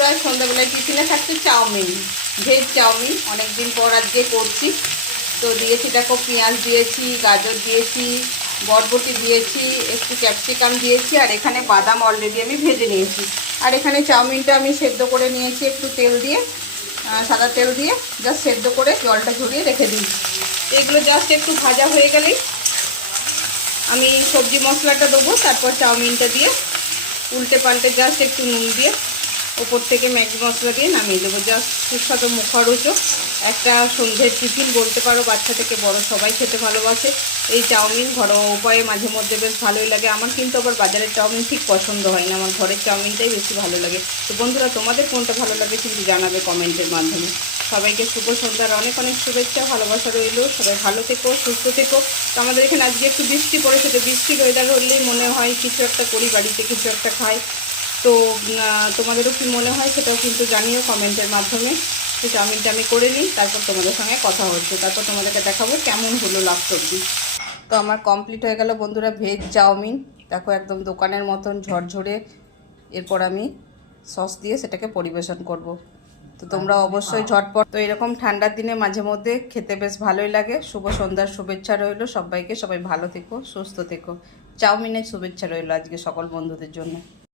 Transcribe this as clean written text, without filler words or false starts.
বন্ধুরা, সন্ধ্যাবেলায় টিফিনে থাকছে চাউমিন, ভেজ চাউমিন। অনেকদিন পর আজকে করছি। তো দিয়েছি, দেখো পেঁয়াজ দিয়েছি, গাজর দিয়েছি, বরবটি দিয়েছি, একটু ক্যাপসিকাম দিয়েছি, আর এখানে বাদাম অলরেডি আমি ভেজে নিয়েছি। আর এখানে চাউমিনটা আমি সেদ্ধ করে নিয়েছি একটু তেল দিয়ে, সাদা তেল দিয়ে জাস্ট সেদ্ধ করে জলটা ঝরিয়ে রেখে দিই। এগুলো জাস্ট একটু ভাজা হয়ে গেলেই আমি সবজি মশলাটা দেবো, তারপর চাউমিনটা দিয়ে উল্টে পাল্টে জাস্ট একটু নুন দিয়ে ওপর থেকে ম্যাগি মশলা দিয়ে নামিয়ে দেবো। জাস্ট সুস্বাদু মুখরোচক একটা সন্ধ্যের টিফিন বলতে পারো। বাচ্চা থেকে বড় সবাই খেতে ভালোবাসে এই চাউমিন। ঘরোয়া উপায়ে মাঝে মধ্যে বেশ ভালোই লাগে। আমার কিন্তু আবার বাজারের চাউমিন ঠিক পছন্দ হয় না, আমার ঘরের চাউমিনটাই বেশি ভালো লাগে। তো বন্ধুরা, তোমাদের কোনটা ভালো লাগে কিন্তু জানাবে কমেন্টের মাধ্যমে। সবাইকে শুভ সন্ধ্যার অনেক অনেক শুভেচ্ছা, ভালোবাসা রইল। সবাই ভালো থেকো, সুস্থ থেকো। তো আমাদের এখানে আজকে একটু বৃষ্টি পড়েছে, তো বৃষ্টির ওয়েদার হলেই মনে হয় কিছু একটা করি, বাড়িতে কিছু একটা খাই। তো তোমাদেরও কি মনে হয় সেটাও কিন্তু জানিও কমেন্টের মাধ্যমে। তো চাউমিনটা আমি করে নিই, তারপর তোমাদের সঙ্গে কথা হচ্ছে, তারপর তোমাদেরকে দেখাবো কেমন হলো লাস্ট অবধি। তো আমার কমপ্লিট হয়ে গেল বন্ধুরা ভেজ চাউমিন। দেখো একদম দোকানের মতন ঝরঝরে। এরপর আমি সস দিয়ে সেটাকে পরিবেশন করব। তো তোমরা অবশ্যই ঝটপট। তো এরকম ঠান্ডার দিনে মাঝে মধ্যে খেতে বেশ ভালোই লাগে। শুভ সন্ধ্যার শুভেচ্ছা রইল সবাইকে। সবাই ভালো থেকো, সুস্থ থেকো। চাউমিনের শুভেচ্ছা রইল আজকে সকল বন্ধুদের জন্য।